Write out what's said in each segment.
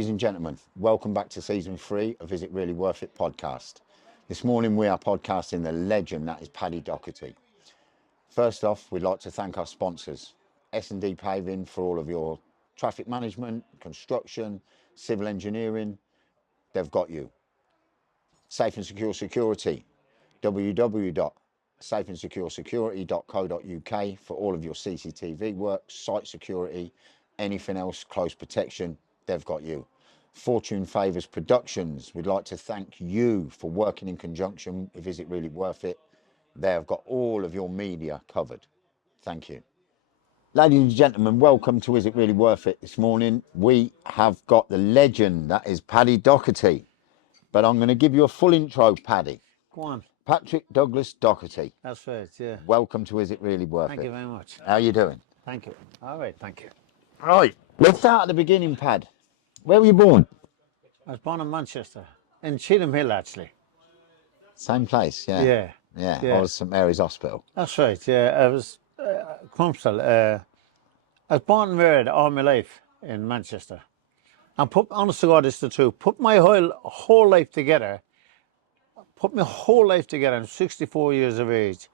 Ladies and gentlemen, welcome back to season 3 of Is It Really Worth It podcast. This morning we are podcasting the legend that is Paddy Doherty. First off, we'd like to thank our sponsors, S&D Paving for all of your traffic management, construction, civil engineering. They've got you. Safe and Secure Security, www.safeandsecuresecurity.co.uk for all of your CCTV work, site security, anything else, close protection, they've got you. Fortune Favours Productions, we'd like to thank you for working in conjunction with Is It Really Worth It. They have got all of your media covered. Thank you. Ladies and gentlemen, welcome to Is It Really Worth It. This morning we have got the legend that is Paddy Doherty. But I'm going to give you a full intro, Paddy. Go on. Patrick Douglas Doherty. That's right, yeah. Welcome to Is It Really Worth It. Thank you very much. How are you doing? Thank you. All right, thank you. Right. Let's start at the beginning, Pad. Where were you born? I was born in Manchester, in Cheetham Hill, actually. Same place, yeah. Yeah. I was St Mary's Hospital. That's right, yeah. I was, Crumpsall. I was born and reared all my life in Manchester. And honest to God, it's the truth. Put my whole life together. Put my whole life together. I'm 64 years of age.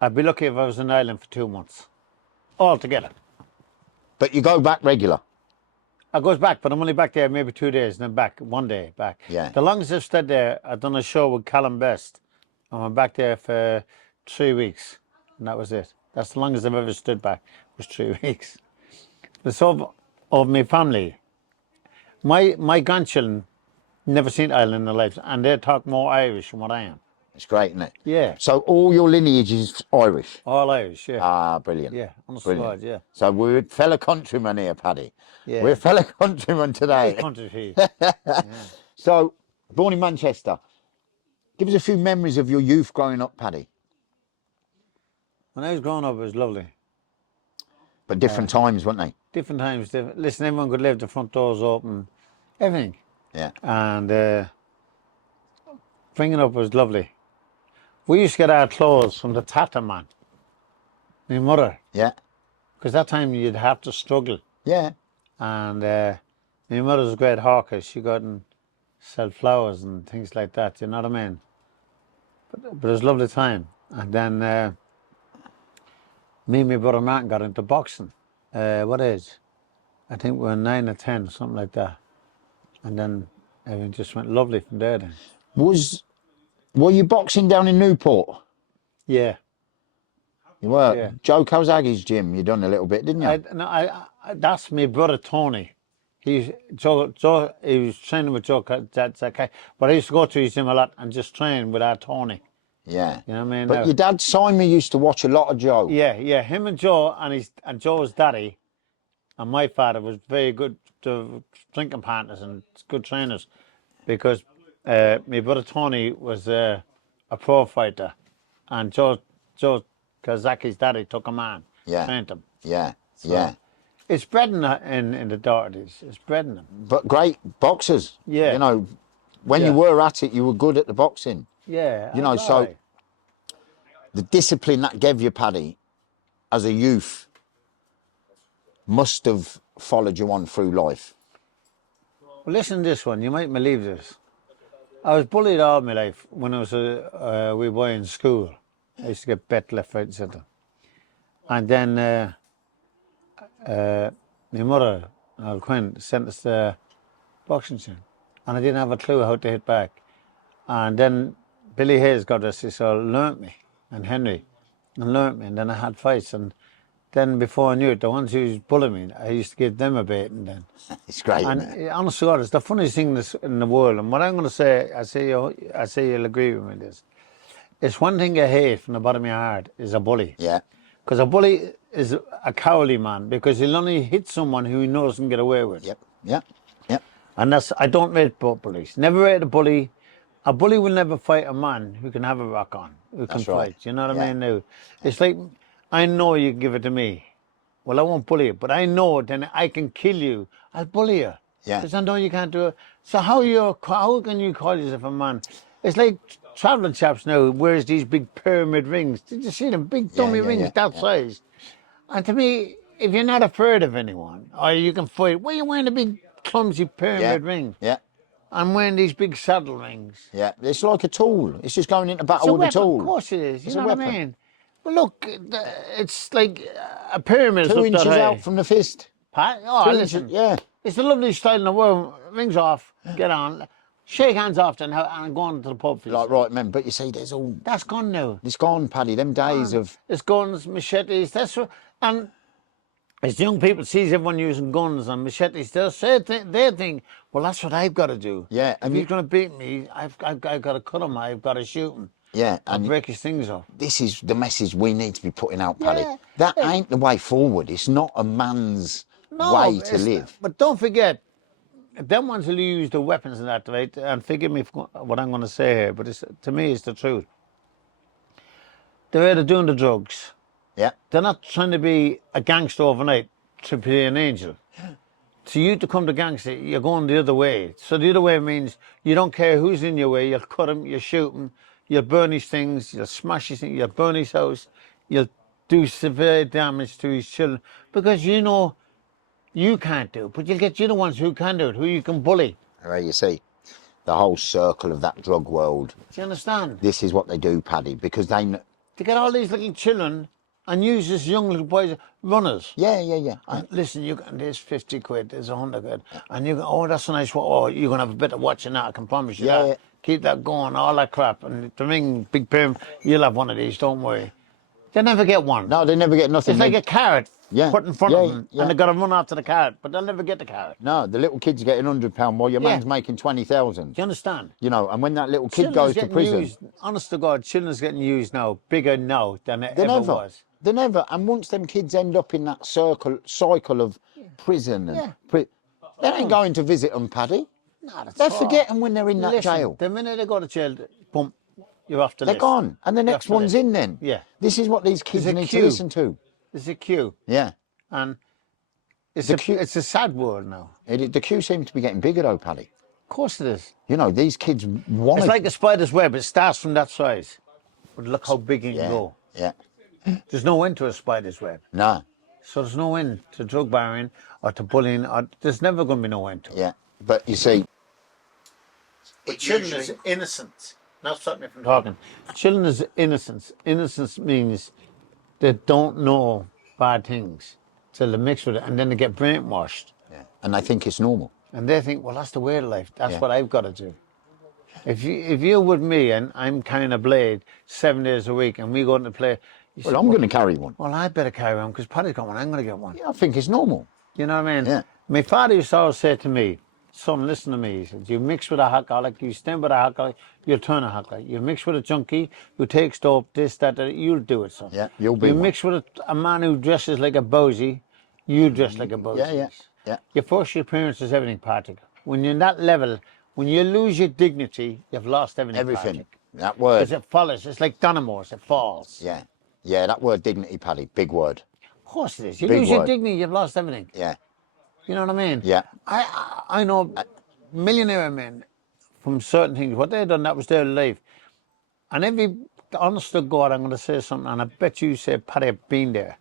I'd be lucky if I was in Ireland for 2 months. All together. But you go back regular? I goes back, but I'm only back there maybe 2 days, and then back 1 day back. Yeah. The longest I've stayed there, I've done a show with Callum Best. And I'm back there for 3 weeks. And that was it. That's the longest I've ever stood back, was 3 weeks. The sort of my family. My grandchildren never seen Ireland in their lives, and they talk more Irish than what I am. It's great, isn't it? Yeah. So all your lineage is Irish? All Irish, yeah. Ah, brilliant. Yeah, honest to Brilliant. God, yeah. So we're fellow countrymen here, Paddy. Yeah. We're fellow countrymen today. Country. So, born in Manchester. Give us a few memories of your youth growing up, Paddy. When I was growing up, it was lovely. But different times, weren't they? Different times. Listen, everyone could leave the front doors open. Everything. Yeah. And bringing up was lovely. We used to get our clothes from the tatter man, my mother. Yeah. Because that time you'd have to struggle. Yeah. And my mother was a great hawker. She got and sell flowers and things like that, you know what I mean? But it was a lovely time. And then me and my brother Martin got into boxing. What age? I think we were 9 or 10, something like that. And then everything just went lovely from there then. Were you boxing down in Newport? Yeah. You were? Yeah. Joe Kozagi's gym, you done a little bit, didn't you? That's my brother Tony. He was training with Joe, that's okay. But I used to go to his gym a lot and just train with our Tony. Yeah. You know what I mean? But your dad, Simon, used to watch a lot of Joe. Yeah. Him and Joe and Joe's daddy and my father was very good to drinking partners and good trainers, because my brother Tony was a pro fighter, and Joe Kazaki's daddy took him on, trained him. Yeah. So, yeah. It's bred in the Dohertys. It's bred in them. But great boxers. Yeah. You know, when you were at it, you were good at the boxing. Yeah. You know, so the discipline that gave you, Paddy, as a youth, must have followed you on through life. Well, listen to this one. You might believe this. I was bullied all my life when I was a wee boy in school. I used to get bet left, right, and centre. And then my mother, Quinn, sent us to boxing gym, and I didn't have a clue how to hit back. And then Billy Hayes got us, he sort of learnt me, and Henry, and learnt me, and then I had fights. And then before I knew it, the ones who was bullying me, I used to give them a beating then. It's great, and isn't it? Honest to God, it's the funniest thing in the world. And what I'm going to say, I say you'll agree with me on this. It's one thing I hate from the bottom of your heart is a bully. Yeah. Because a bully is a cowardly man, because he'll only hit someone who he knows can get away with. Yep. And I don't rate bullies. Never rate a bully. A bully will never fight a man who can have a rock on, who can fight. You know what I mean? Now, it's like, I know you can give it to me. Well, I won't bully you, but I know then I can kill you. I'll bully you. Yeah. Because I know you can't do it. So how can you call yourself a man? It's like travelling chaps now wears these big pyramid rings. Did you see them? Big dummy rings that size. And to me, if you're not afraid of anyone, or you can fight, why are you wearing a big clumsy pyramid ring. Yeah. I'm wearing these big saddle rings. Yeah. It's like a tool. It's just going into It's battle a with a weapon, tool. of course it is. You It's a know what I weapon. mean? But look, it's like a pyramid. 2 up that inches high. out from the fist. Pat? Oh, 2 listen. inches. Yeah. It's the loveliest style in the world. Rings off, get on, shake hands often, and go on to the pub for Like, yourself. right, man. But you see, there's all. That's gone now. It's gone, Paddy. Them days of. It's guns, machetes. That's what. And as young people sees everyone using guns and machetes, they think, well, that's what I've got to do. Yeah. If And he's going to beat me, I've got to cut him. I've got to shoot him. yeah. I'll And break his things off. this is the message we need to be putting out, Paddy. Yeah. That ain't the way forward. It's not a man's way to live. But don't forget, them ones who use the weapons and that, right? And forgive me for what I'm going to say here, but to me, it's the truth. They're either doing the drugs. Yeah. They're not trying to be a gangster overnight to be an angel. So you to come to gangster, you're going the other way. So the other way means you don't care who's in your way. You'll cut him, you'll shoot him, you'll burn his things, you'll smash his things, you'll burn his house, you'll do severe damage to his children because you know you can't do it, but you'll get the other ones who can do it, who you can bully. Well, you see, the whole circle of that drug world. Do you understand? This is what they do, Paddy, because they. To get all these little children and use this young little boys runners. Yeah. And listen, there's 50 quid, there's 100 quid, and you go, oh, that's a nice one. Oh, you're gonna have a bit of watching that. I can promise you that. Yeah. Keep that going, all that crap, and the ring, big pyramid, you'll have one of these. Don't worry. They never get one. No, they never get nothing. It's like a carrot put in front of them, and they got to run after the carrot, but they'll never get the carrot. No, the little kid's getting £100 while your man's making 20,000. Do you understand? You know, and when that little kid goes to prison, Honest to God, children's getting used now, bigger now than it ever was. They never. And once them kids end up in that cycle of prison, and they ain't going to visit them, Paddy. No, that's They're all. forgetting when they're in that jail. The minute they go to jail, boom, you're off the They're list. gone, and the next one's in then. Yeah. This is what these kids There's a need queue. to listen to. There's a queue, Yeah. and it's The queue- it's a sad world now. The queue seems to be getting bigger though, Paddy. Of course it is. You know, these kids want It's to. like a spider's web. It starts from that size, but look how big it can go. Yeah. There's no end to a spider's web. No. So there's no end to drug barring or to bullying. Or there's never going to be no end to it. Yeah. But you see, But children is innocent. Not stop me from talking. Children is innocence. Innocence means they don't know bad things till they mix with it, and then they get brainwashed. yeah. And I think it's normal. And they think, well, that's the way of life. That's Yeah. what I've got to do. If you're with me and I'm carrying a blade 7 days a week, and we go into play, you say, Well, I'm going to carry one. well, I better carry one because Paddy's got one. I'm going to get one. Yeah, I think it's normal. You know what I mean? Yeah. My father used to always say to me, son, listen to me. He said, you mix with a alcoholic, you stand with a alcoholic, you'll turn a alcoholic. You mix with a junkie who takes dope, this, that, you'll do it, son. Yeah, you'll be You one. mix with a man who dresses like a bosie, you dress like a bosie. Yeah. Your first appearance is everything, Patrick. When you're in that level, when you lose your dignity, you've lost everything, Everything. Patrick. That word. Because it follows. It's like dynamos, it falls. Yeah. Yeah, that word dignity, Paddy. Big word. Of course it is. You Big lose your word. dignity, you've lost everything. Yeah. You know what I mean? Yeah. I know millionaire men from certain things, what they've done, that was their life. And honest to God, I'm going to say something, and I bet you say, Paddy, I've been there.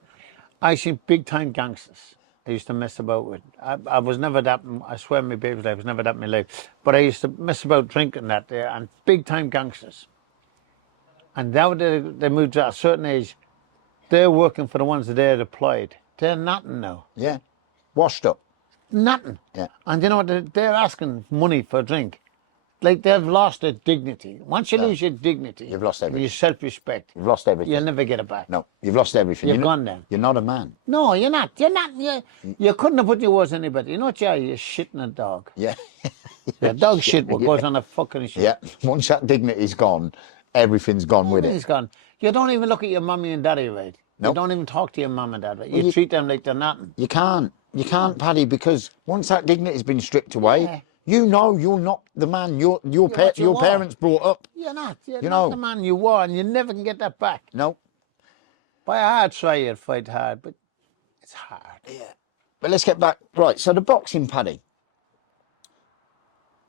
I seen big time gangsters I used to mess about with. I was never that, I swear my baby's life, I was never that in my life. But I used to mess about drinking that there, and big time gangsters. And now they moved to a certain age, they're working for the ones that they're deployed. They're nothing now. Yeah. Washed up. Nothing. Yeah. And you know what? They're asking money for a drink. Like they've lost their dignity. Once you lose your dignity, You've lost everything. your self-respect, You've lost everything. you'll never get it back. No, you've lost everything. You've You're gone then. You're not a man. No, you're not. You're not. You couldn't have put your words on anybody. You know what you are? You're shitting a dog. Yeah. Yeah, dog shit what goes on a fucking shit. Yeah. Once that dignity's gone, everything's gone with He's it. gone. You don't even look at your mummy and daddy, right? You Nope. don't even talk to your mum and dad, right? You treat them like they're nothing. You can't. You can't, Paddy, because once that dignity's been stripped away, Yeah. you know you're not the man your what you are. parents brought up. You're not. You're You not know. the man you were, and you never can get that back. No. By a hard try, you'd fight hard, but it's hard. Yeah. But let's get back. Right, so the boxing, Paddy.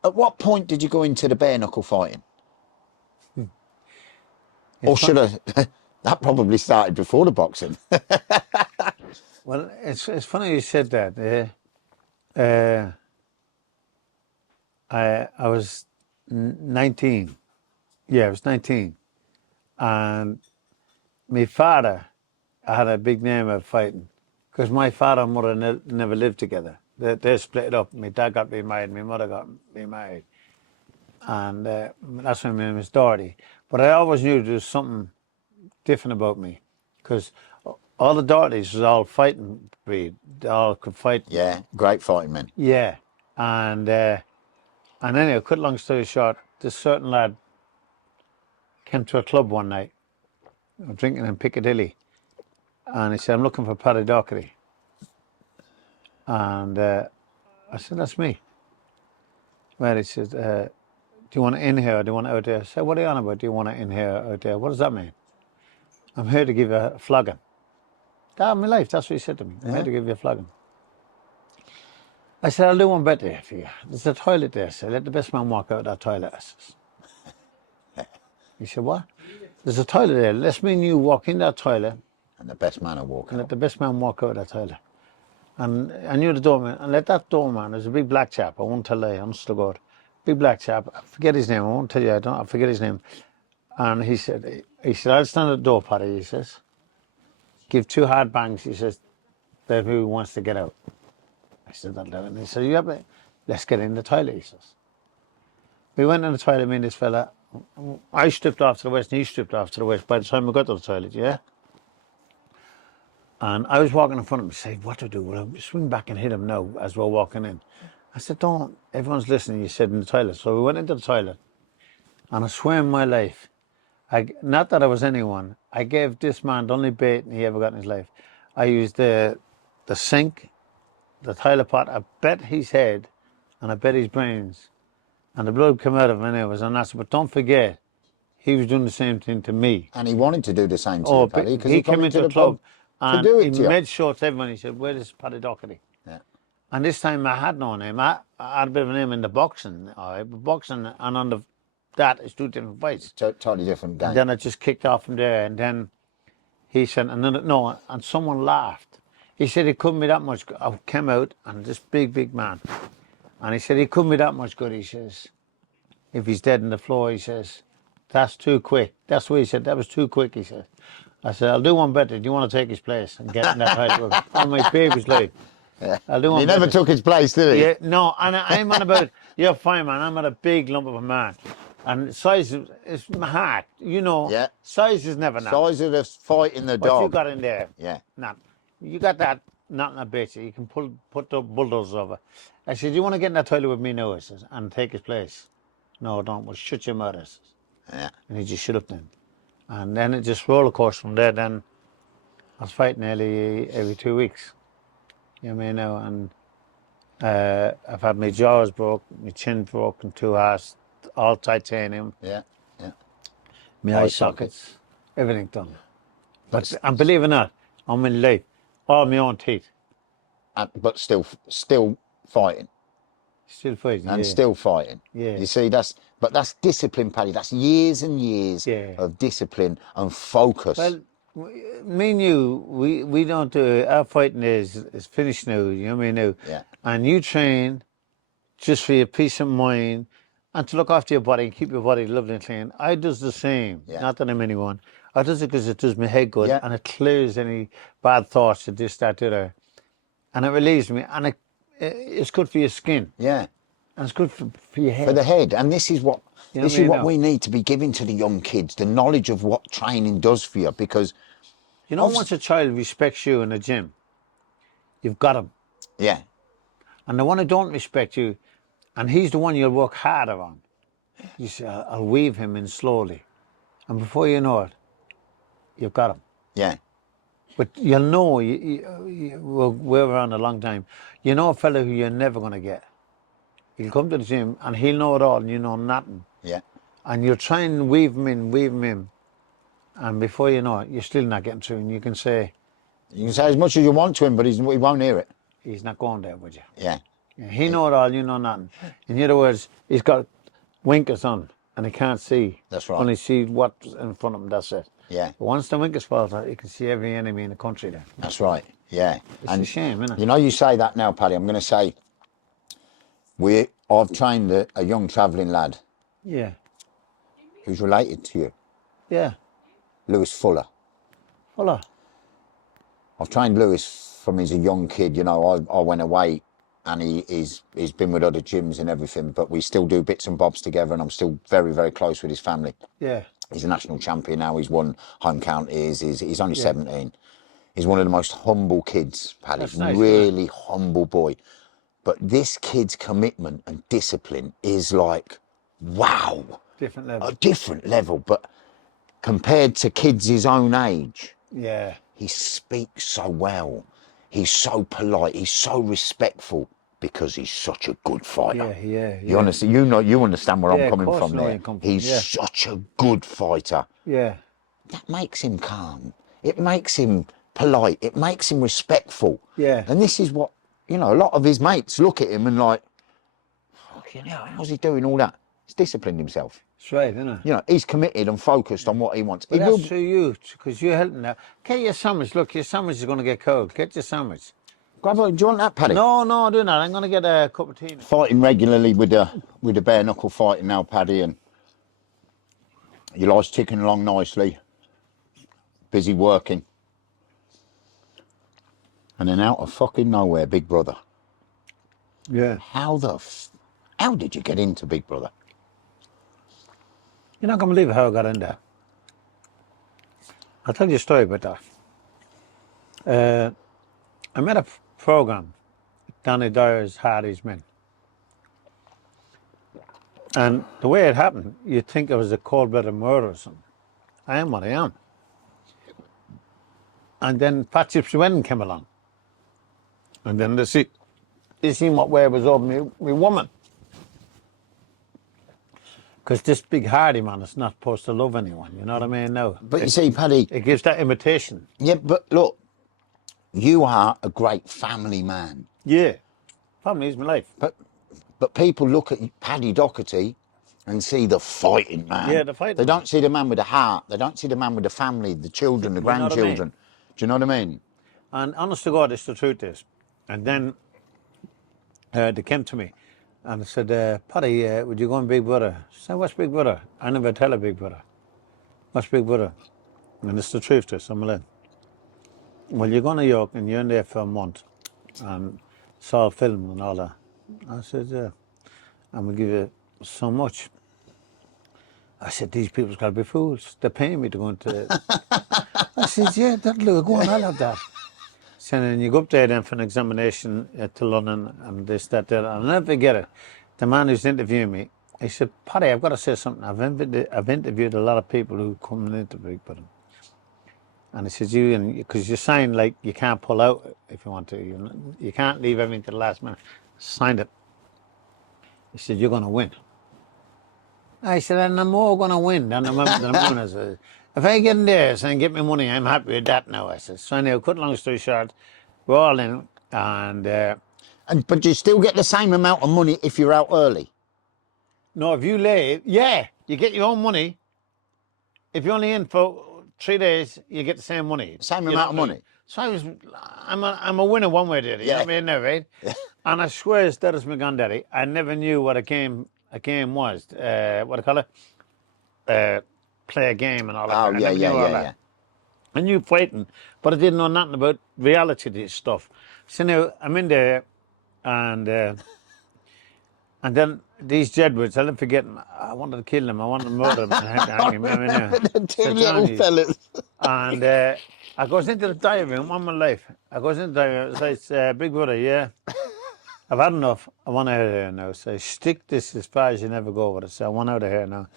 At what point did you go into the bare-knuckle fighting? Or should I... That probably started before the boxing. Well, it's funny you said that. I was 19. Yeah, I was 19. And my father had a big name of fighting because my father and mother never lived together. They split up. My dad got remarried, my mother got remarried. And that's when my name was Doherty. But I always knew there was something different about me because all the Dohertys was all fighting breed. They all could fight. Yeah, great fighting men. Yeah. And anyway, cut long story short, this certain lad came to a club one night, drinking in Piccadilly, and he said, "I'm looking for Paddy Doherty." And I said, "That's me." Well, he said, "Do you want it in here or do you want it out there?" I said, "What are you on about? Do you want it in here or out there? What does that mean?" "I'm here to give you a flogging." That my life, that's what he said to me. "I'm here to give you a flogging." I said, "I'll do one better for you. There's a toilet there." I said, "Let the best man walk out of that toilet." I says. He said, "What?" "There's a toilet there. Let's me and you walk in that toilet. And the best man will walk And let out. the best man walk out of that toilet. And I knew the doorman. And let that doorman, there's a big black chap. I won't tell you, honest to God. Big black chap. I forget his name. I won't tell you. I forget his name. And he said, "I'll stand at the door, Paddy." He says, "Give 2 hard bangs." He says, "That who wants to get out." I said, "I'll do it." And he said, "You have it. Let's get in the toilet." He says. We went in the toilet, me and this fella. I stripped off to the west and he stripped off to the west by the time we got to the toilet, yeah? And I was walking in front of him, saying, "What to do? Well, I'll swing back and hit him now as we're walking in." I said, "Don't. Everyone's listening." You said in the toilet. So we went into the toilet and I swear in my life, not that I was anyone, I gave this man the only bait he ever got in his life. I used the sink, the toilet pot, I bet his head and I bet his brains. And the blood came out of him and it was unnatural. But don't forget, he was doing the same thing to me. And he wanted to do the same to you, Oh, Paddy, because he he come came into into a the pub club to and do he it to you. made sure to everyone, he said, "Where is Paddy Doherty?" Yeah. And this time I had no name. I had a bit of a name in the boxing, all right, but boxing and on that is 2 different fights. Totally different game. And then I just kicked off from there. And then he said, and someone laughed. He said he couldn't be that much good. I came out and this big man. And he said he couldn't be that much good. He says, if he's dead on the floor, he says, "That's too quick." That's what he said. "That was too quick," he said. I said, "I'll do one better. Do you want to take his place and get in that title?" On my baby's life. Yeah. I'll do And one he never better. took his place, did he? Yeah, no, and I'm on about, you're fine, man. I'm on a big lump of a man. And size is my heart. You know, Yeah. size is never nothing. Size of the fight in the What you dog. got in there, Yeah. nothing. You got that, nothing a bit. You can put the bulldozers over. I said, "Do you want to get in that toilet with me now?" I says, "And take his place." "No, don't. Well, shut your mouth," I says. Yeah. And he just shut up then. And then it just roller coaster from there. Then I was fighting nearly every 2 weeks. You know what I mean now? And I've had my jaws broke, my chin broken, 2 hearts, all titanium, Yeah. Yeah. my Eye eye sockets. sockets, everything done. And believe it or not, on my life, all my own teeth. But still fighting. Still fighting, And yeah. still fighting. Yeah. You see, that's discipline, Paddy. That's years and years Yeah. of discipline and focus. Well, me and you, we don't do, our fighting is finished now, you know what I mean now? Yeah. And you train just for your peace of mind and to look after your body and keep your body lovely and clean. I does the same. Yeah. Not that I'm anyone. I does it because it does my head good Yeah. and it clears any bad thoughts to this, that, the other. And it relieves me and it's good for your skin. Yeah. And it's good for your head. For the head. And this is what You know this what I is mean what now? we need to be giving to the young kids, the knowledge of what training does for you. Because You know, once a child respects you in the gym, you've got him. yeah, And the one who don't respect you, and he's the one you'll work harder on, you say, "I'll weave him in slowly." And before you know it, you've got him. yeah, But you'll know, we're around a long time, you know a fella who you're never going to get. He'll come to the gym and he'll know it all and you know nothing. yeah. And you're trying to weave him in. And before you know it, you're still not getting through. And you can say, You can say as much as you want to him, but he won't hear it. he's not going there with you. Yeah. He know it all, you know nothing. In other words, he's got winkers on and he can't see. That's right. Only see what's in front of him, that's it. Yeah. But once the winkers fall out, you can see every enemy in the country there. That's right. Yeah. It's a shame, isn't it? You know, you say that now, Paddy. I'm going to say I've trained a young travelling lad Yeah. who's related to you, Yeah. Lewis Fuller. Fuller. I've trained Lewis from he's a young kid. You know, I went away and he's been with other gyms and everything, but we still do bits and bobs together, and I'm still very, very close with his family. Yeah. He's a national champion now. He's won home counties. He's only Yeah. 17. He's one of the most humble kids, Paddy. That's nice, really humble boy. But this kid's commitment and discipline is like, wow. Different level. A different level. But compared to kids his own age, Yeah. he speaks so well. He's so polite. He's so respectful because he's such a good fighter. Yeah. You understand? You understand where I'm coming from there. He's Yeah. such a good fighter. Yeah. That makes him calm. It makes him polite. It makes him respectful. Yeah. And this is what, you know, a lot of his mates look at him and like, fucking hell, how's he doing all that? He's disciplined himself. That's right, isn't it? You know, he's committed and focused on what he wants. But that's through you, because you're helping now. Get your sandwich. Look, your sandwich is going to get cold. Get your sandwich. Grab a, do you want that, Paddy? No, do not. I'm going to get a cup of tea. Fighting regularly with the bare-knuckle fighting now, Paddy, and your life's ticking along nicely. Busy working. And then out of fucking nowhere, Big Brother. Yeah. How did you get into Big Brother? You're not going to believe how I got in there. I'll tell you a story about that. I met a program, Danny Dyer's Hardy's Men. And the way it happened, you'd think it was a cold-blooded murder or something. I am what I am. And then Pat Gypsy Wedding came along. And then they seen what way it was over me woman. Because this big Hardy man is not supposed to love anyone, you know what I mean? No. But you see, Paddy... It gives that imitation. Yeah, but look, you are a great family man. Yeah. Family is my life. But people look at Paddy Doherty and see the fighting man. Yeah, the fighting They don't see the man with the heart. They don't see the man with the family, the children, the grandchildren. You know what I mean? Do you know what I mean? And honest to God, it's the truth is. And then they came to me and they said, Paddy, would you go on Big Brother? I said, what's Big Brother? I never tell a Big Brother. What's Big Brother? And it's the truth, this, I'm like, well, you're going to York and you're in there for a month and saw a film and all that. I said, yeah, and we'll give you so much. I said, these people's got to be fools. They're paying me to go into... I said, yeah, that'll go on, I'll have that. So then you go up there then for an examination to London and this, that. I'll never forget it. The man who's interviewing me, he said, Paddy, I've got to say something. I've interviewed a lot of people who come into Big Brother. And he says, because you sign like you can't pull out if you want to. You can't leave everything to the last minute. Signed it. He said, you're going to win. I said, and I'm more going to win than I'm winning. I said, if I get in there and get me money, I'm happy with that now. I said, so anyway, cut long story short, we're all in. But you still get the same amount of money if you're out early? No, if you leave, yeah, you get your own money. If you're only in for 3 days, you get the same money. Same amount of money? So I'm a winner one way or the other. You know what I mean, now, right? Yeah. And I swear as dead as my granddaddy, I never knew what a game was. What do you call it? Play a game and all that. Oh, yeah. I knew fighting, but I didn't know nothing about reality stuff. So now I'm in there, and then these Jedwards, I'll never forget them. I wanted to kill them. I wanted to murder them. I had to hang them. The two little fellas. And I goes into the diary room all my life. I goes into the diary room and says, Big Brother, yeah, I've had enough. I want out of here now. So stick this as far as you never go with it. So I want out of here now.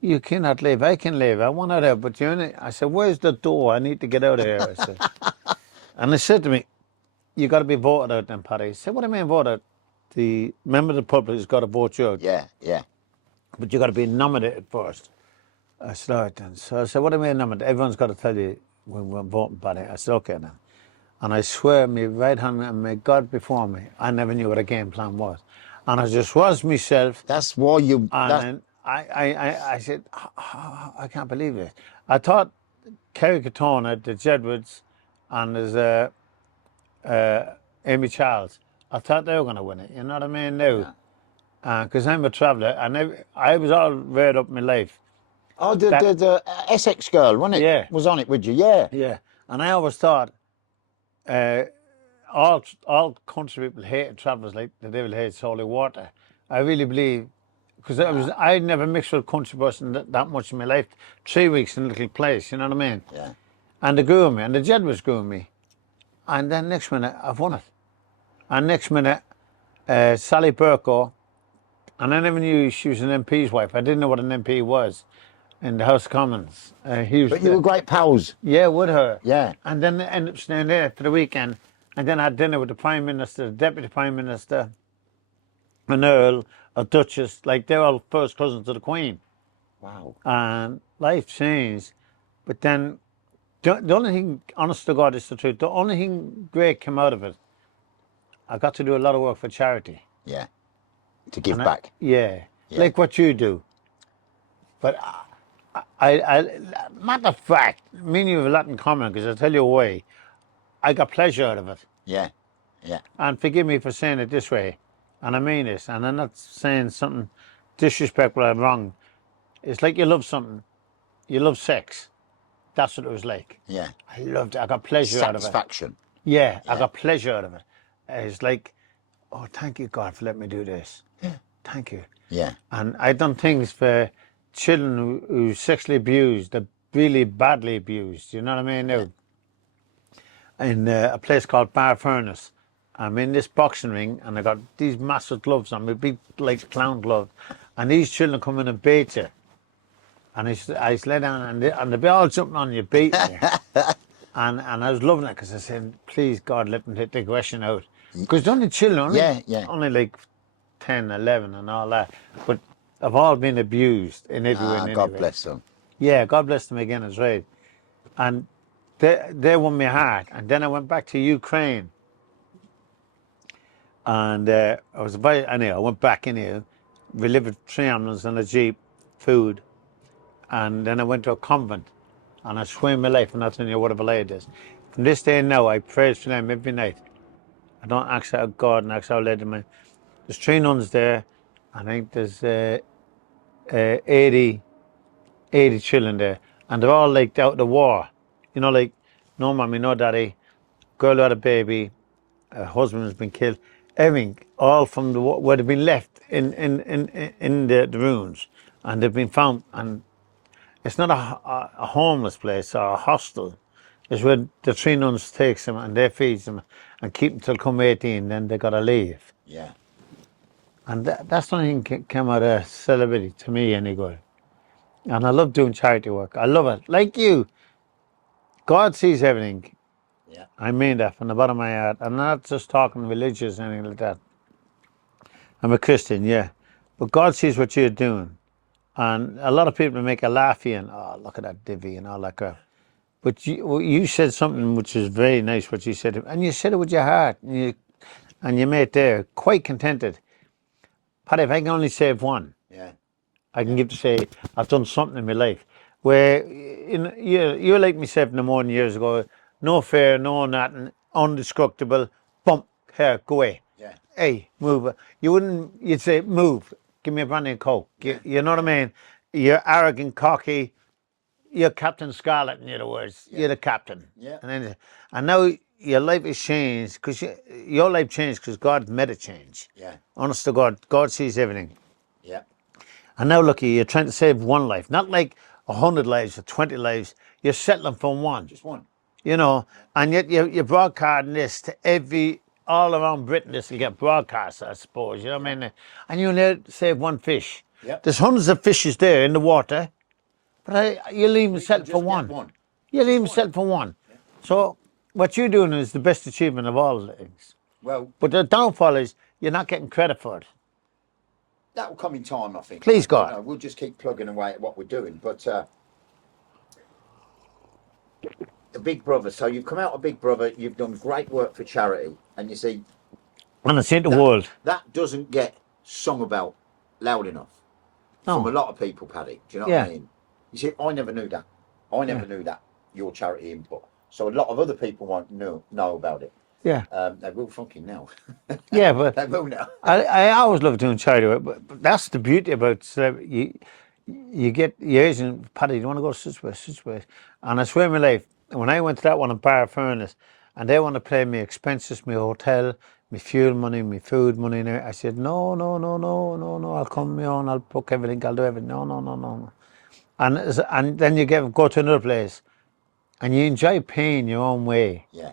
You cannot leave. I can leave. I want out of here. But I said, where's the door? I need to get out of here. I said. And they said to me, you got to be voted out then, Paddy. I said, what do you mean voted out? The member of the public has got to vote you out. Yeah. But you got to be nominated first. I said, all right then. So I said, what do you mean nominated? Everyone's got to tell you when we're voting, Paddy. I said, okay then. And I swear, my right hand and my God before me, I never knew what a game plan was. And I just was myself. That's why you... And I said, oh, I can't believe this. I thought Kerry Katona, the Jedwards, and there's Amy Charles, I thought they were going to win it. You know what I mean? No. because I'm a traveller, and I was all reared up my life. Oh, That the Essex girl, wasn't it? yeah, Was on it with you, yeah. yeah, and I always thought uh, all country people hated travellers like the devil hates holy water. I really believe because I never mixed with a country person that much in my life. 3 weeks in a little place, you know what I mean? Yeah. And they grew me, and the Jed was growing me, and then next minute I've won it, and next minute Sally Burko, and I never knew she was an MP's wife. I didn't know what an MP was in the House of Commons. He was But you were great pals. yeah, with her. Yeah. And then I ended up staying there for the weekend. And then I had dinner with the Prime Minister, the Deputy Prime Minister, an Earl, a Duchess. Like, they're all first cousins to the Queen. Wow. And life changed. But then, the only thing, honest to God, is the truth, the only thing great came out of it, I got to do a lot of work for charity. Yeah. To give And back. yeah, Yeah. like what you do. But matter of fact, me and you have a lot in common, because I'll tell you why. I got pleasure out of it. Yeah. Yeah. And forgive me for saying it this way, and I mean this, and I'm not saying something disrespectful or wrong. It's like you love something, you love sex. That's what it was like. Yeah. I loved it. I got pleasure out of it. Satisfaction. Yeah, I Yeah. got pleasure out of it. It's like, oh, thank you, God, for letting me do this. Thank you. Yeah. And I done things for children who sexually abused, they're really badly abused. You know what I mean? Now, in a place called Bar Furnace. I'm in this boxing ring, and I got these massive gloves on me, big like clown gloves, and these children come in and beat you. And I lay down, and they'd be all jumping on you, beating you. And I was loving it, because I said, please God, let them take the aggression out. Because they're only children, only like 10, 11 and all that. But have all been abused in every way. And God bless them. Yeah, God bless them again, is right. And they won my heart. And then I went back to Ukraine. And I went back in here. We lived with 3 animals and a jeep, food. And then I went to a convent. And I swam my life, and that's telling you what a lady is. From this day now, I praise for them every night. I don't ask out God and ask out lady. There's 3 nuns there. I think there's 80 children there. And they're all like out of the war. You know, like, no mommy, no daddy, girl had a baby, her husband has been killed, everything, all from the where they've been left in the ruins, and they've been found. And it's not a homeless place or a hostel. It's where the 3 nuns takes them and they feed them and keep them till come 18, then they gotta leave. Yeah. And that's the only thing came out of celebrity to me anyway. And I love doing charity work. I love it. Like you, God sees everything. Yeah. I mean that from the bottom of my heart. I'm not just talking religious or anything like that. I'm a Christian, yeah. But God sees what you're doing. And a lot of people make a laugh at you and, oh, look at that divvy and all that crap. But you said something which is very nice, what you said. And you said it with your heart. And you made it there, quite contented. Paddy, if I can only save one, Yeah. I can give to say I've done something in my life. Where you're like myself in the morning years ago, no fear, no nothing, indestructible, bump, here, go away. Yeah. Hey, move. You'd say, move, give me a brand new Coke. You know what I mean? You're arrogant, cocky, you're Captain Scarlet, in other words. Yeah. You're the captain. Yeah. And now your life has changed, because your life changed because God made it change. Yeah. Honest to God, God sees everything. Yeah. And now look, you're trying to save one life, not like 100 lives or 20 lives. You're settling for one. Just one. You know, and yet you're broadcasting this to all around Britain. This will get broadcast, I suppose. You know what I mean? And you only save one fish. Yep. There's hundreds of fishes there in the water, but you'll even settle for one. You'll even settle for one. Yeah. So what you're doing is the best achievement of all things. Well, but the downfall is you're not getting credit for it. That will come in time, I think. Please, God. We'll just keep plugging away at what we're doing. But the Big Brother. So you've come out of Big Brother. You've done great work for charity, and you see, and it's in the world. That doesn't get sung about loud enough from a lot of people, Paddy. Do you know what I mean? You see, I never knew that. I never knew that, your charity input. So a lot of other people won't know about it. Yeah. They will fucking now. Yeah, but They will now. I always love doing charity work, but that's the beauty about celebrity. You get your agent, Paddy, do you want to go such way? And I swear my life, when I went to that one in Bar-Furnace, and they want to pay me expenses, my hotel, my fuel money, my food money, and I said, no, no, no, no, no, no, I'll come on my own, I'll book everything, I'll do everything. No, no, no, no, no. And then you go to another place, and you enjoy paying your own way. Yeah.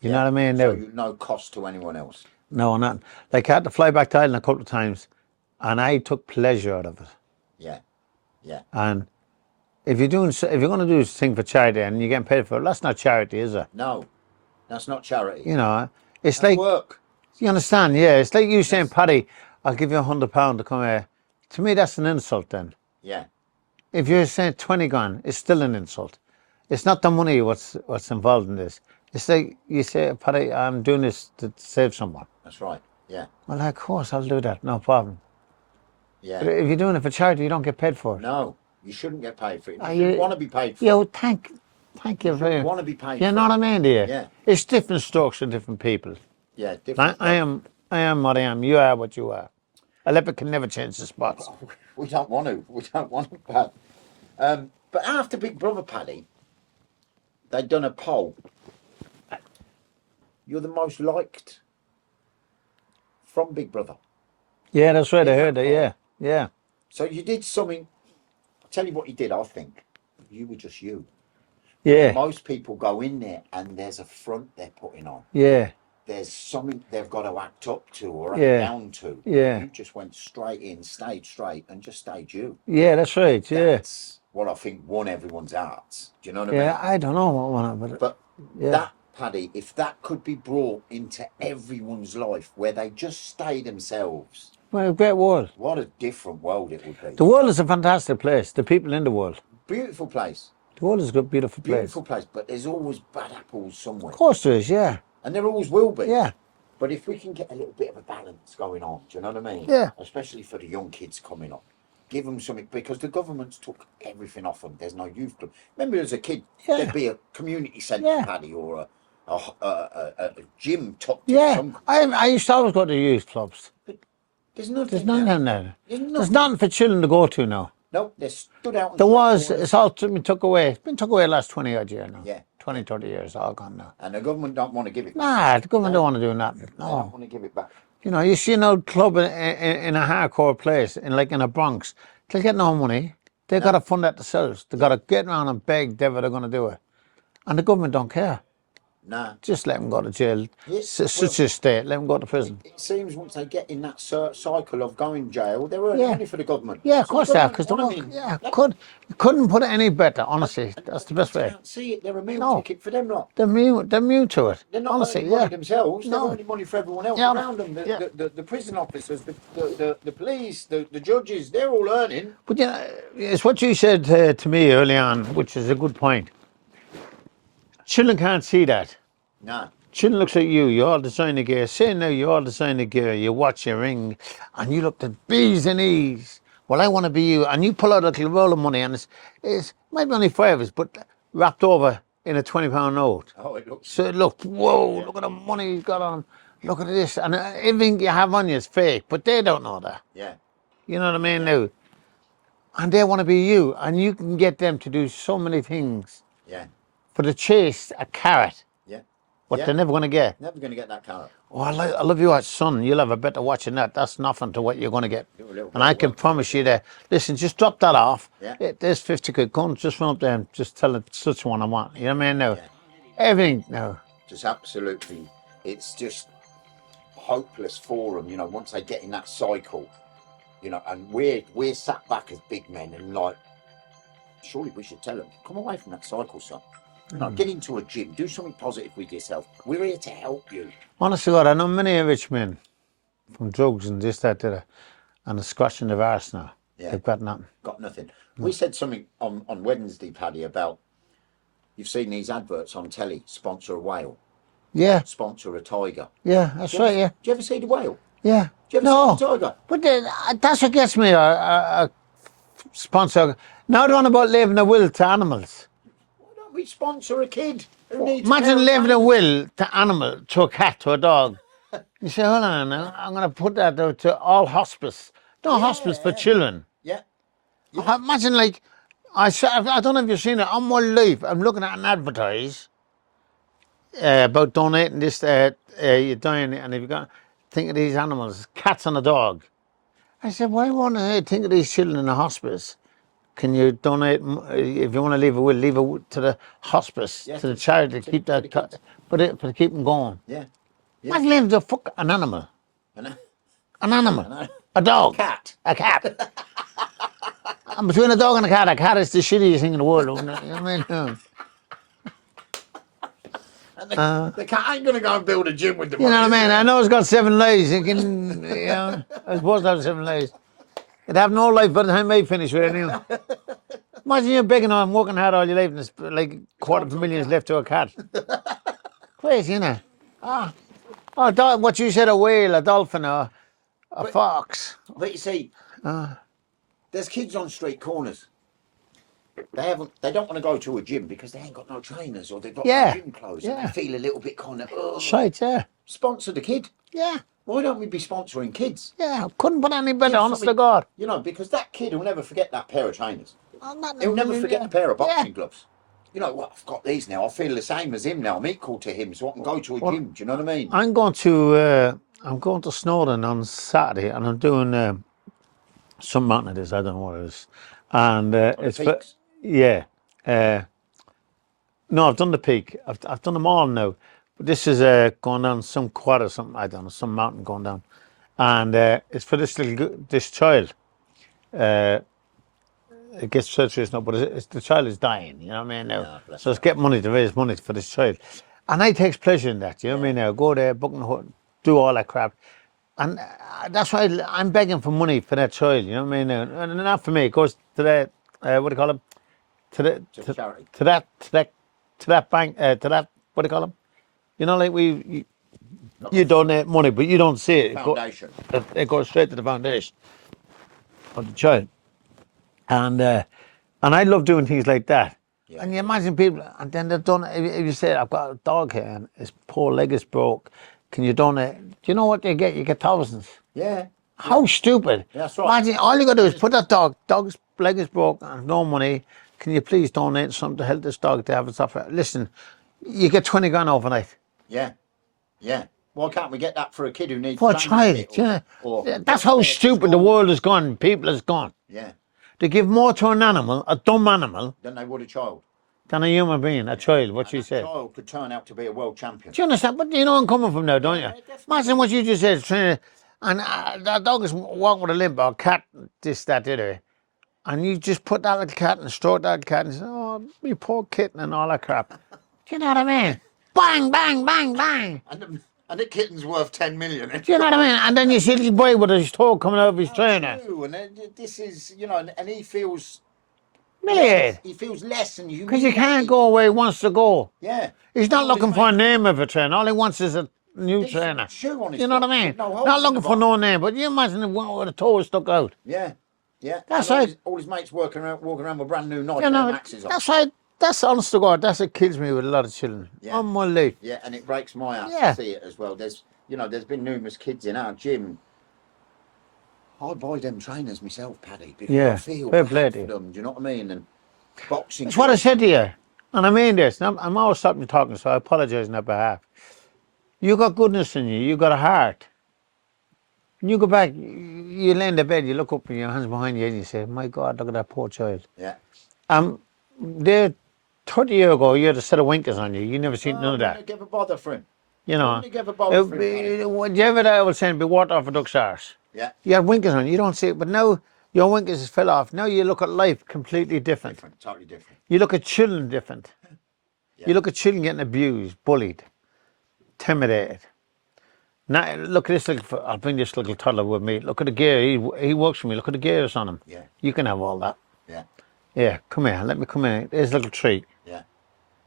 You know what I mean? So Now, you no cost to anyone else. no, not like I had to fly back to Ireland a couple of times, and I took pleasure out of it. Yeah. Yeah. And if you're going to do this thing for charity and you're getting paid for it, that's not charity, is it? No, that's not charity. You know, it's That's like work. you understand, yeah. It's like you saying, Paddy, I'll give you £100 to come here. To me, that's an insult. Then, Yeah. if you're saying 20 grand, it's still an insult. It's not the money what's involved in this. It's like you say, Paddy, I'm doing this to save someone. That's right. Yeah. Well, of course, I'll do that, no problem. Yeah. But if you're doing it for charity, you don't get paid for it. No, you shouldn't get paid for it. You want to be paid for it. Yo, thank you very much. You want to be paid You for know it. what I mean, do you? Yeah. It's different strokes for different people. Yeah, different. I am what I am. You are what you are. A leopard can never change the spots. We don't want to. We don't want to, Pat. But after Big Brother, Paddy, they'd done a poll. You're the most liked from Big Brother. Yeah, that's right. I heard that. Yeah, yeah, So you did something. I'll tell you what you did, I think. You were just you. yeah, Most people go in there and there's a front they're putting on. yeah, There's something they've got to act up to or act Yeah. down to. Yeah. You just went straight in, stayed straight, and just stayed you. yeah. That's right. Yeah, That's what I think won everyone's hearts. Do you know what I mean? yeah. I don't know what one, But yeah, that, Paddy, if that could be brought into everyone's life where they just stay themselves, well, a great world. what a different world it would be. The world is a fantastic place. The people in the world. Beautiful place. The world is a good, beautiful place. Beautiful place. But there's always bad apples somewhere. Of course there is. Yeah, And there always will be. yeah, But if we can get a little bit of a balance going on, do you know what I mean? Yeah. Especially for the young kids coming up. Give them something, because the government's took everything off them. There's no youth club. Remember as a kid, Yeah. there'd be a community centre, Yeah. Paddy, or a gym tucked in yeah. some. I used to always go to youth clubs. There's nothing There's now. nothing there. There's There's nothing. nothing for children to go to now. No, they're stood out. There was, it's all been took away. It's been took away the last 20 odd years now. Yeah. 20, 30 years, all gone now. And the government don't want to give it back. Nah, the government don't want to do nothing. They don't No. want to give it back. You know, you see an old club in a hardcore place, in a Bronx, they'll get no money. They've got to fund that themselves. They've got to get around and beg they're going to do it. And the government don't care. Nah. Just let them go to jail. Yeah, Such a state, let them go to prison. It seems once they get in that cycle of going jail, they're earning Yeah. money for the government. Yeah, of So course the they are, government because the want work, 'em in. yeah, That- couldn't put it any better, honestly. That's the best They way. can't see it. They're a meal No. ticket for them lot. They're immune to it. They're not Honestly, earning money yeah. themselves. They're No. earning money for everyone else Yeah. around them. Yeah. The prison officers, the police, the judges, they're all earning. But you know, it's what you said to me early on, which is a good point. Children can't see that. Nah. Children looks at you, you're all designer gear. Say now you're all designer gear, you watch your ring, and you look at B's and E's. Well, I want to be you. And you pull out a little roll of money, and it's maybe only $5, but wrapped over in a £20 note. Oh, it looks. So look, whoa, look at the money he's got on. Look at this. And everything you have on you is fake, but they don't know that. Yeah. You know what I mean now? And they want to be you, and you can get them to do so many things Yeah. for the chase a carrot, Yeah. what Yeah. they're never going to get. Never going to get that carrot. Oh, I love you watch Son. You'll have a better watching that. That's nothing to what you're going to get. Do a little And I bit of can work. promise you that. Listen, just drop that off. Yeah. There's 50 quid. Go and just run up there and just tell it such one I want. You know what I mean? Now, Yeah. everything now. Just absolutely. It's just hopeless for them, you know, once they get in that cycle, you know, and we're sat back as big men and like, surely we should tell them, come away from that cycle, son. You know, get into a gym, do something positive with yourself. We're here to help you. Honestly, God, I know many rich men from drugs and this, that, that, and the scratching their arse now. Yeah. They've got nothing. Got nothing. We said something on Wednesday, Paddy, about you've seen these adverts on telly, sponsor a whale, Yeah, sponsor a tiger. yeah, that's right, yeah. Do you ever see the whale? Yeah. Do you ever No, see the tiger? but that's what gets me, a sponsor. Now they're on about leaving a will to animals. Why don't we we sponsor a kid who needs Imagine a leaving a will to animal, to a cat, to a dog. You say, hold on, I'm going to put that out to all hospice. No hospice for children. Yeah. Imagine, like, I don't know if you've seen it, on my life, I'm looking at an advertise about donating this, you're dying, and if you got, think of these animals, cats and a dog. I said, why won't I think of these children in the hospice? Can you donate, if you want to leave a will, leave it to the hospice, to the charity, to keep that, to keep them going. Yeah. Imagine leaving the fuck an animal. An animal. A dog. A cat. A cat. And between a dog and a cat is the shittiest thing in the world. You know what I mean? And the cat ain't going to go and build a gym with the money. You know what I mean? I know it's got 7 lives. It can, you know, it's supposed to have 7 lives. It'd have no life by the time they finish with it anyway. Imagine you're begging on, working hard all your life, and there's like $250,000 left to a cat. Crazy, isn't it? What you said, a whale, a dolphin, a fox. But you see, there's kids on street corners. They don't want to go to a gym because they ain't got no trainers or they've got no gym clothes and they feel a little bit kind of, Right, yeah. Sponsor the kid. Yeah. Why don't we be sponsoring kids? Yeah, couldn't put any better, honest to God. You know, because that kid will never forget that pair of trainers. He'll never forget the pair of boxing gloves. You know what, I've got these now. I feel the same as him now. I'm equal to him, so I can go to a gym. Do you know what I mean? I'm going to Snowdon on Saturday, and I'm doing some mountain it is. I don't know what it is, and it's for, no, I've done the peak. I've done them all now, but this is going down some quad or something. I don't know, some mountain going down, and it's for this child. It gets treacherous now, but the child is dying. You know what I mean? Now, so it's getting money to raise money for this child, and I takes pleasure in that. You know what I mean? Now go there, book the do all that crap, and that's why I'm begging for money for that child. You know what I mean? Now, and not for me. It goes to that what do you call them? To that bank, to that, what do you call them? You know, like you donate money, but you don't see it. Foundation. It goes straight to the foundation of the child. And I love doing things like that. Yeah. And you imagine people, and then they've done, if you say, I've got a dog here and his poor leg is broke, can you donate? Do you know what you get? You get thousands. Yeah. How stupid. Yeah, that's right. Imagine, all you got to do is put that dog's leg is broke and no money. Can you please donate something to help this dog to have its offer? Listen, you get 20 grand overnight. Yeah, yeah. Why can't we get that for a kid who needs for a child? That's how stupid the world has gone. People has gone. Yeah. They give more to an animal, a dumb animal, than they would a child. Than a human being, a child, what you said. A child could turn out to be a world champion. Do you understand? But you know I'm coming from now, don't you? Imagine what you just said, and that dog is walking with a limp, or a cat, this, that, the other. And you just put that little cat and stroke that little cat and say, oh, you poor kitten and all that crap. Do you know what I mean? Bang, bang, bang, bang. And the kitten's worth 10 million. Do you know what I mean? And then you see this boy with his toe coming over his trainer. True. And this is, you know, and he feels... Humiliated. He feels less than you. Because he can't go where he wants to go. Yeah. He's not looking for a name of a trainer. All he wants is a new trainer. Shoe on his you know what I mean? Not looking for no name, but you imagine one with a toe stuck out. Yeah. Yeah. That's right. All his mates walking around with brand new Nike Maxes on. That's right. That's honest to God. That's what kills me with a lot of children. Yeah. On my life. Yeah, and it breaks my heart to see it as well. There's been numerous kids in our gym. I buy them trainers myself, Paddy, because I feel bad for them. Do you know what I mean? And boxing. That's what I said to you, and I mean this. I'm always stopping you talking, so I apologise on that behalf. You got goodness in you. You got a heart. And you go back, you lay in the bed, you look up and your hands behind you, and you say, "My God, look at that poor child." Yeah. There, 30 years ago, you had a set of winkers on you. You never seen none of that. I never bother for him. You know. Give a bother for him. Would you ever, I was saying, be water off a duck's arse? Yeah. You had winkers on. You don't see it, but now your winkers fell off. Now you look at life completely different. Totally different. You look at children different. Yeah. You look at children getting abused, bullied, intimidated. Now look at this little. I'll bring this little toddler with me. Look at the gear. He works for me. Look at the gears on him. Yeah. You can have all that. Yeah. Yeah. Come here. Let me come in. There's a little tree. Yeah.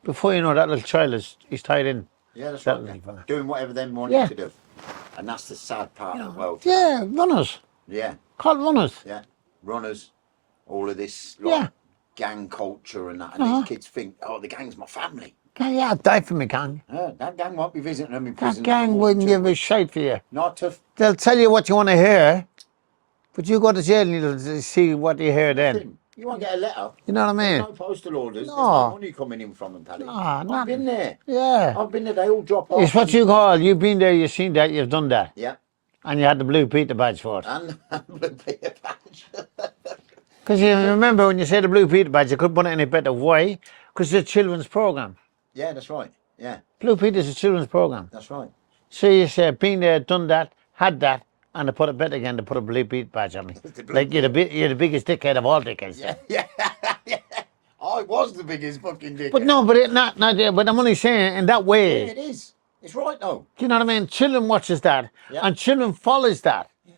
Before you know, that little child is tied in. Yeah, that's right. Doing whatever they want to do. And that's the sad part of the world. Yeah, runners. Yeah. Called runners. Yeah. Runners. All of this. Yeah. gang culture and that, and these kids think, oh, the gang's my family. Yeah, I'd die for me gang. That gang won't be visiting them in That prison. gang wouldn't give a shite for you. Not to. They'll tell you what you want to hear, but you go to jail and you'll see what you hear then. You won't get a letter. You know what I mean? There's no postal orders. No. There's no money coming in from them, Paddy. No, I've been there. Yeah. I've been there. They all drop off. It's what you call, you've been there, you've seen that, you've done that. Yeah. And you had the blue Peter badge for it. And blue Peter badge. Because you remember when you say the blue Peter badge, you couldn't put it any better. Why? Because it's a children's program. Yeah, that's right. Yeah. Blue Peter's a children's program. That's right. So you say, been there, done that, had that, and to put it better again, to put a blue Peter badge on me. Like you're the biggest dickhead of all dickheads. Yeah, yeah. I was the biggest fucking dickhead. But no, but but I'm only saying in that way. Yeah, it is. It's right though. Do you know what I mean? Children watches that, and children follows that. Yeah.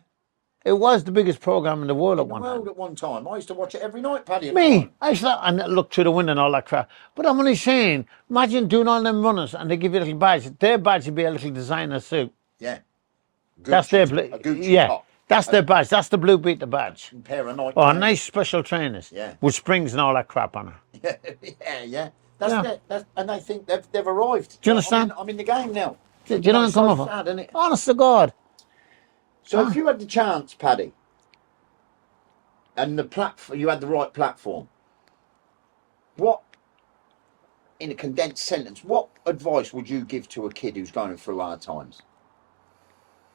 It was the biggest program in the world at one time. At one time, I used to watch it every night, Paddy. Me, I used to and look through the window and all that crap. But I'm only saying, imagine doing all them runners and they give you a little badge. Their badge would be a little designer suit. Yeah. Gucci, That's their top. That's their badge. That's the blue Peter badge. A pair of night. Oh, nice special trainers. Yeah. With springs and all that crap on it. Yeah. And I think they've arrived. Do you understand? I'm in the game now. Do you know what I'm coming from? Sad, isn't it? Honest to God. So if you had the chance, Paddy, and you had the right platform, what, in a condensed sentence, what advice would you give to a kid who's going through hard times?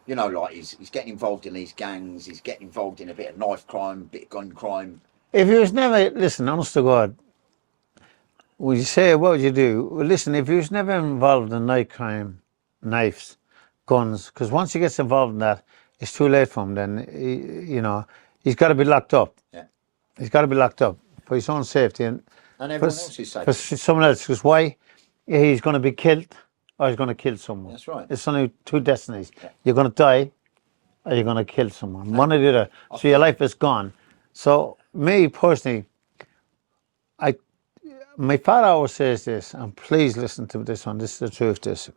You know, like he's getting involved in these gangs, he's getting involved in a bit of knife crime, a bit of gun crime. If he was never, listen, honest to God, would you say, what would you do? Well, listen, if he was never involved in night crime, knives, guns, because once he gets involved in that, it's too late for him then. He's got to be locked up. Yeah. He's got to be locked up for his own safety and everyone else's safety. For someone else, because why? He's going to be killed or he's going to kill someone. That's right. It's only two destinies. Yeah. You're going to die or you're going to kill someone. One or the other. So your life is gone. So me personally, my father always says this, and please listen to this one, this is the truth, this.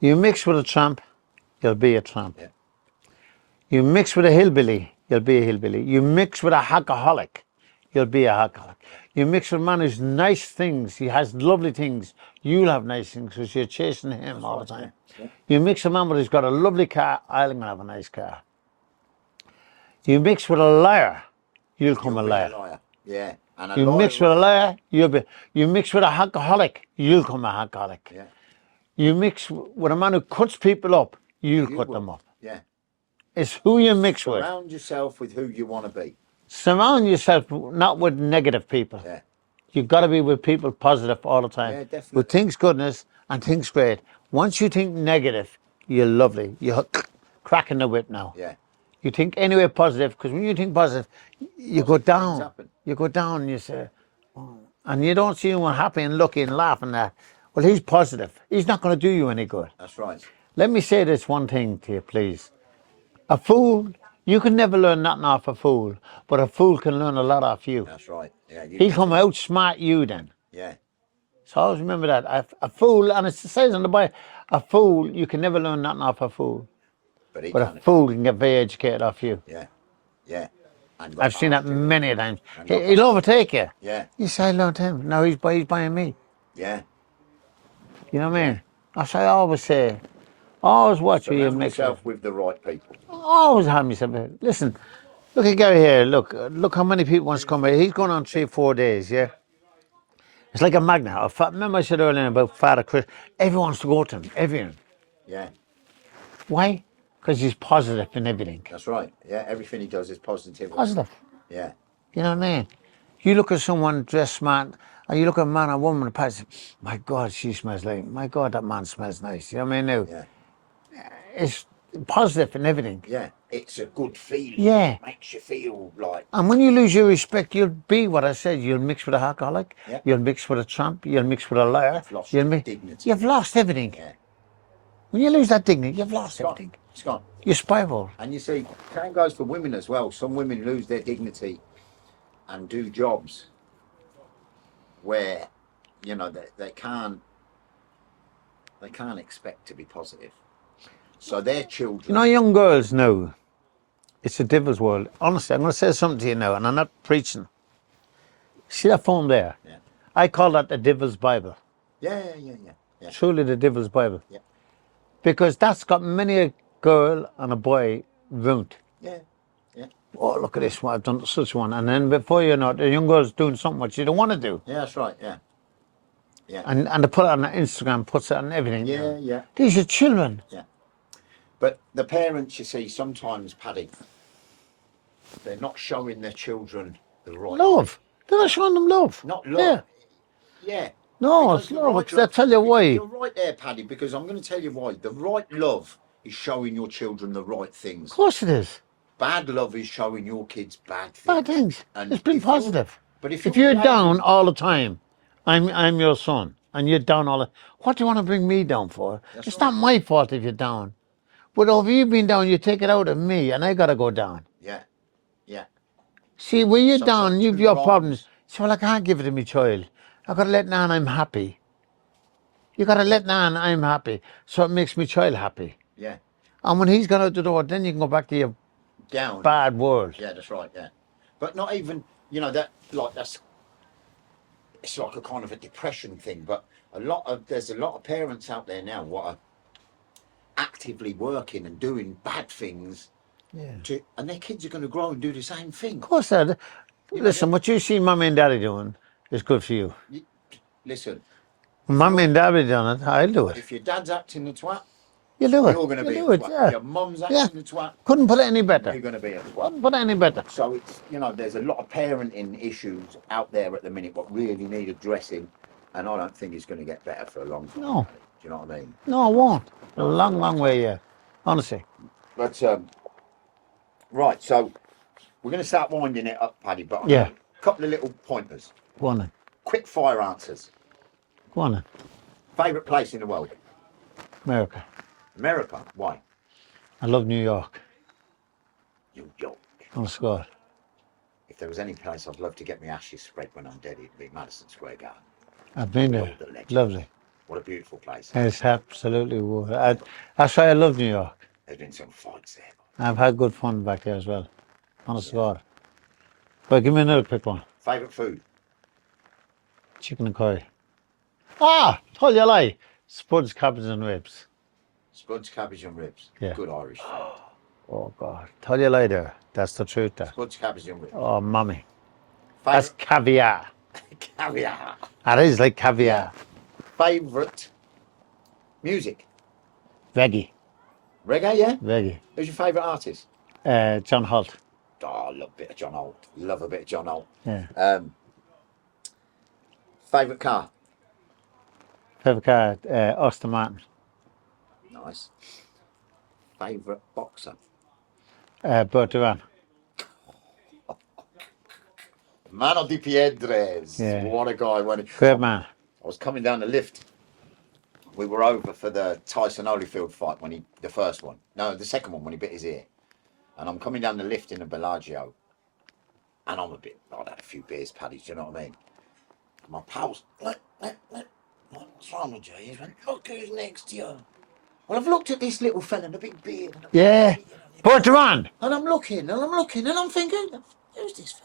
You mix with a tramp, you'll be a tramp. Yeah. You mix with a hillbilly, you'll be a hillbilly. You mix with a alcoholic, you'll be a alcoholic. You mix with a man who's nice things, he has lovely things, you'll have nice things because you're chasing him all the time. Yeah. You mix a man who's got a lovely car, I'm going to have a nice car. You mix with a liar, you'll come a liar. Yeah. And you mix with a liar, you mix with a alcoholic, you'll come a alcoholic. Yeah. You mix with a man who cuts people up, you'll cut them up. Yeah. It's who you mix with. Surround yourself with who you want to be. Surround yourself not with negative people. Yeah. You've got to be with people positive all the time. Yeah, definitely. With things goodness and things great. Once you think negative, you're lovely. You're cracking the whip now. Yeah. You think anyway positive, because when you think positive, you go down. You go down and you say, oh. And you don't see anyone happy and lucky and laughing at, well, he's positive. He's not going to do you any good. That's right. Let me say this one thing to you, please. A fool, you can never learn nothing off a fool, but a fool can learn a lot off you. That's right. Yeah. He'll come outsmart you then. Yeah. So always remember that. A fool, and it says in the Bible, a fool, you can never learn nothing off a fool. But a fool can get very educated off you. Yeah. Yeah. I've seen that many times. He'll overtake you. Yeah. You say, I learned him. Now he's buying me. Yeah. You know what I mean? That's what I always say. Always watch where you mix yourself with the right people. Always have yourself. Listen, look at Gary here. Look how many people wants to come here. He's going on 3-4 days, yeah? It's like a magnet. Remember I said earlier about Father Chris? Everyone wants to go to him. Everyone. Yeah. Why? Because he's positive in everything. That's right. Yeah, everything he does is positive. Positive. Yeah. You know what I mean? You look at someone dressed smart, and you look at a man or woman and pass, my God, she smells like, my God, that man smells nice. You know what I mean? Now, yeah. It's positive in everything. Yeah, it's a good feeling. Yeah. It makes you feel like... And when you lose your respect, you'll be what I said. You'll mix with a alcoholic. Yeah. You'll mix with a tramp. You'll mix with a liar. You've lost dignity. You've lost everything. Yeah. When you lose that dignity, you've lost everything. It's gone. You spiral. And you see, same goes for women as well. Some women lose their dignity and do jobs where, you know, they can't expect to be positive. So their children... You know, young girls know it's a devil's world. Honestly, I'm going to say something to you now, and I'm not preaching. See that phone there? Yeah. I call that the Devil's Bible. Yeah. Truly the Devil's Bible. Yeah. Because that's got many a girl and a boy ruined. Yeah. Oh, look at this one, I've done such one. And then before you know it, the young girl's doing something what she don't want to do. Yeah, that's right. Yeah. And they put it on Instagram, puts it on everything. Yeah. These are children. Yeah. But the parents, you see, sometimes, Paddy, they're not showing their children the right Love. They're not showing them love. Not love. Yeah. No, Because it's the love. right Because I tell you why. You're right there, Paddy, because I'm going to tell you why. The right love is showing your children the right things. Of course it is. Bad love is showing your kids bad things. Bad things. And It's been if you're- positive. But If you're down all the time, I'm your son, and you're down all the what do you want to bring me down for? That's It's right. not my fault if you're down. But if you've been down, you take it out of me, and I got to go down. Yeah. See, when you're So it's down, like you've two your wrongs. problems. So, well, I can't give it to my child. I got to let Nan I'm happy. You got to let Nan I'm happy. So it makes my child happy. Yeah. And when he's gone out the door, then you can go back to your Down. bad world. Yeah, that's right. Yeah. But not even, that's it's like a kind of a depression thing. But there's a lot of parents out there now what are actively working and doing bad things. Yeah. And their kids are going to grow and do the same thing. Of course, Dad. Listen, what you see Mummy and Daddy doing is good for you. Listen, When Mummy and Daddy done it, I'll do it. if your dad's acting the twat, You do it. you're going to be You do a it, twat. yeah. Your mum's acting Yeah. the twat, Couldn't put it any better. you're going to be a twat. Couldn't put it any better. So it's, there's a lot of parenting issues out there at the minute what really need addressing, and I don't think it's going to get better for a long time. No. Do you know what I mean? No, it won't. A long, long way, yeah. Honestly. But right, so we're going to start winding it up, Paddy. But I've Yeah. got a couple of little pointers, Go on then. quick fire answers. Go on then. Favourite place in the world? America. America. Why? I love New York. New York. Honest to God. If there was any place I'd love to get my ashes spread when I'm dead, it'd be Madison Square Garden. I've been there. The legend. Lovely. What a beautiful place. It's absolutely worth. That's why I love New York. There's been some fights there. I've had good fun back there as well. Honest to God. But give me another quick one. Favourite food? Chicken and curry. Ah, told you a lie. Spuds, cabbage and ribs. Spuds, cabbage and ribs. Yeah. Good Irish food. Oh God. Told you a lie there. That's the truth there. Spuds, cabbage and ribs. Oh, mommy. That's Favourite caviar. caviar. That is like caviar. Favourite music? Veggie. Reggae, yeah? Veggie. Who's your favourite artist? John Holt. Oh, I love a bit of John Holt. Love a bit of John Holt. Yeah. Favourite car? Favorite car, Aston Martin. Nice. Favourite boxer? Bert Duran. Mano di Piedras. Yeah. What a guy. Great man. I was coming down the lift. We were over for the Tyson Holyfield fight the first one. No, the second one when he bit his ear. And I'm coming down the lift in a Bellagio. And I'd had a few beers, Paddy, do you know what I mean? And my pals, what's wrong with you? He went, look who's next to you. Well, I've looked at this little fella, the big beard. Yeah. Bert Duran. And I'm looking, and I'm thinking, who's this fella?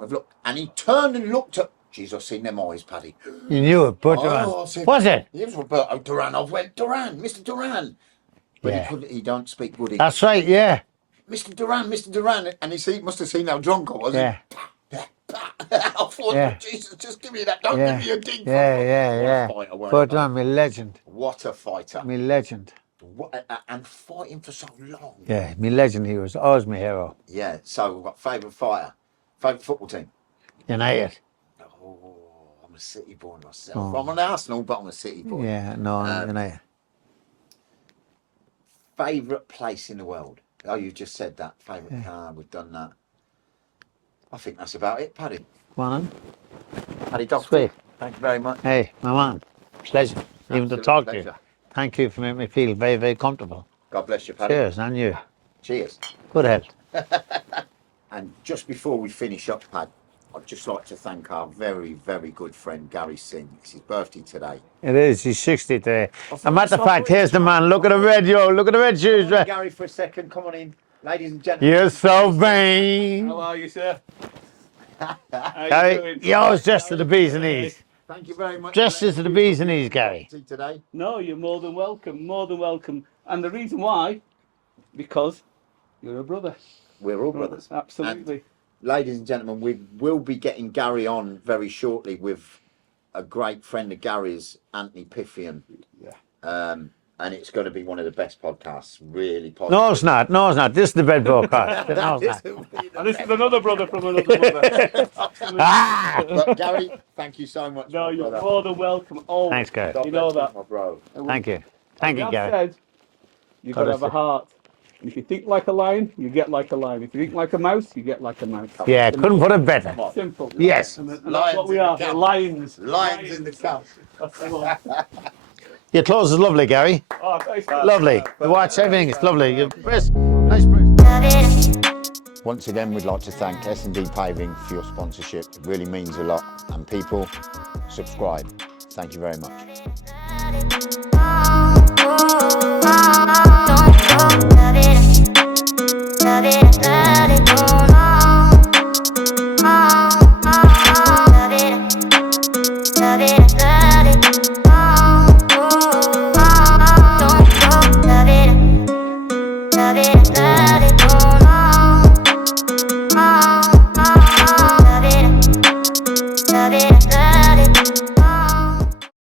I've looked, and he turned and looked at. Jeez, I've seen them eyes, Paddy. You knew it, Bert Duran. I said, Was it? It was Roberto Duran. I went, Duran, Mr. Duran. But Yeah. he don't speak good English. That's right, yeah. Mr. Duran. And he must have seen how drunk I was. Yeah. I thought, Yeah. Jesus, just give me that. Don't Yeah. give me a dig. Yeah. What a fighter, weren't Bert I? Duran, me legend. What a fighter. Me legend. And fighting for so long. Yeah, me legend he was. Always my hero. Yeah, so we've got favourite fighter. Favourite football team. United. Oh, I'm a City boy myself. I'm an Arsenal, but I'm a City boy. Yeah, no, United. Favourite place in the world? Oh, you just said that. Favourite car, we've done that. I think that's about it, Paddy. Go on. Paddy Doherty. Sweet. Thank you very much. Hey, my man. Pleasure. Even to Absolute talk to you. pleasure. Thank you for making me feel very, very comfortable. God bless you, Paddy. Cheers, and you. Cheers. Good health. And just before we finish up, Pad, I'd just like to thank our very, very good friend Gary Singh. It's his birthday today. It is. He's 60 today. thought A matter of it's fact, not here's the man. Look at the red, yo. Look at the red shoes. Come on, Gary, for a second. Come on in. Ladies and gentlemen. You're so vain. How are you, sir? Gary, you're always dressed to the B's and E's. Thank you very much. Dressed to the B's and E's, Gary. Today. No, you're more than welcome. More than welcome. And the reason why, because you're a brother. We're all brothers. Absolutely. And, ladies and gentlemen, we will be getting Gary on very shortly with a great friend of Gary's, Anthony Piffian. Yeah. And it's going to be one of the best podcasts, really positive. No, it's not. No, it's not. This is the bed broadcast. No, it's not. And this is another brother from another mother. Absolutely. Ah! But Gary, thank you so much. No, my you're brother. more than welcome. Always. Thanks, Gary. God You know bless you, that. my bro. Thank you. Thank you, As Gary. said, you've got to have a that's it. heart. And if you think like a lion, you get like a lion. If you think like a mouse, you get like a mouse. Yeah, couldn't put it better. Simple. Yes. And that's Lions what we in the are. camp. Lions. Lions in the camp. That's the one. Your clothes is lovely, Gary. Oh, thanks, Lovely. You watch everything. It's lovely. Your press. Nice press. Once again, we'd like to thank S&D Paving for your sponsorship. It really means a lot. And people, subscribe. Thank you very much.